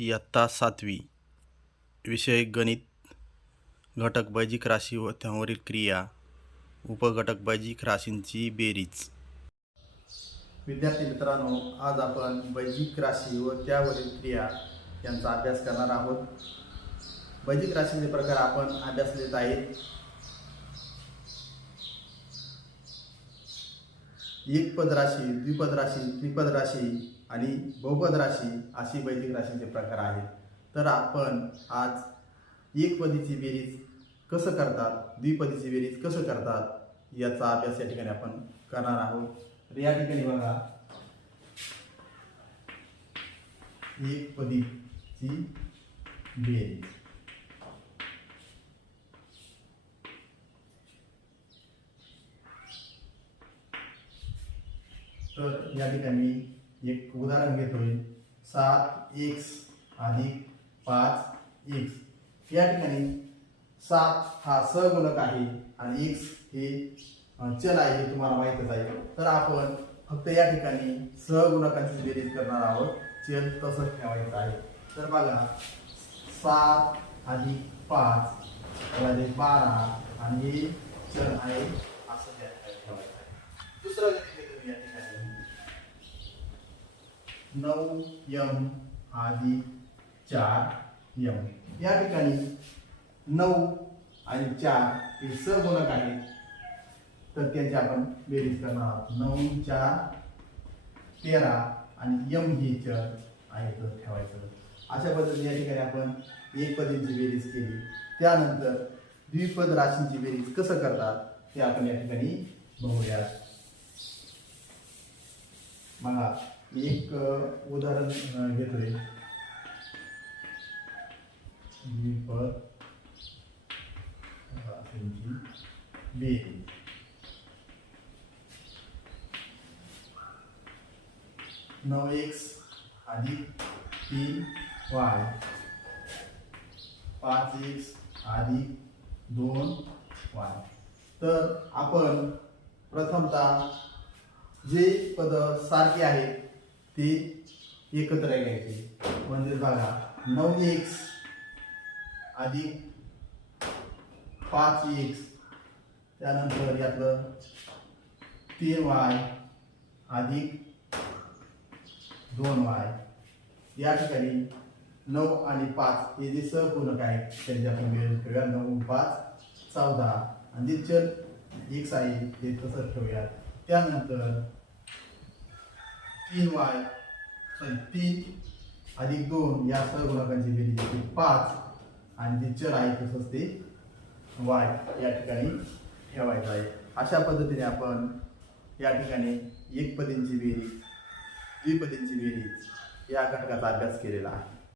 इयत्ता सातवी. विषय गणित. घटक बैजिक राशी व त्यावरील क्रिया. उपघटक बैजिक राशींची बेरीज. विद्यार्थी मित्रांनो आज आपण बैजिक राशी व त्यावरील क्रिया यांचा अभ्यास करणार आहोत. बैजिक राशीचे प्रकार आपण अभ्यासलेत आहेत. एकपद राशी द्विपद राशी त्रिपद राशी आणि बहुपद राशी अशी वैदिक राशींचे प्रकार आहेत. तर आपण आज एकपदीची बेरीज कसं करतात द्विपदीची बेरीज कसं करतात याचा अभ्यास या ठिकाणी आपण करणार आहोत. तर या ठिकाणी बघा. एक पदीची बेरीज. तर या ठिकाणी एक उदाहरण घेतोय सात एक्स अधिक पाच एक्स या ठिकाणी सात हा सगुणक आहे आणि एक्स हे चल आहे हे तुम्हाला माहीतच आहे. तर आपण फक्त या ठिकाणी सहगुणकांची बेरीज करणार आहोत. चल तसंच ठेवायचं आहे. तर बघा सात अधिक पाच बारा आणि चल आहे असं ठेवायचं आहे. दुसरं गणित घेतो मी या ठिकाणी नऊ यम आधी चार यम या ठिकाणी नऊ आणि चार हे सहगुणक आहेत. तर त्यांची आपण बेरीज करणार आहोत. नऊ चार तेरा आणि यम ही चर आहे तर ठेवायचं. अशा पद्धतीने या ठिकाणी आपण एक पदींची बेरीज केली. त्यानंतर द्विपद राशींची बेरीज कसं करतात ते आपण या ठिकाणी बघूयात. बघा. मी एक उदाहरण अ, घेतोय. पद राशींची बी नऊ एक्स अधिक तीन वाय पाच एक्स अधिक दोन वाय तर आपण प्रथमतः जे पद सारखे आहेत ते एकत्र घ्यायचे. म्हणजे बघा नऊ एक्स अधिक पाच एक्स त्यानंतर यातलं तीन वाय अधिक दोन वाय या ठिकाणी नऊ आणि पाच हे जे सहपूर्णक आहेत त्यांच्या आपण बेरीज नऊ पाच चौदा. आणि जे चल एक्स आहे ते तसंच ठेवूया त्यानंतर तीन वाय सॉरी तीन अधिक दोन या सर्व गुणाकांची बेरीज येते पाच. आणि जे चर आहे तसंच ते वाय या ठिकाणी ठेवायचं आहे. अशा पद्धतीने आपण या ठिकाणी एक पदींची बेरीज द्विपदींची बेरीज या घटकाचा अभ्यास केलेला आहे.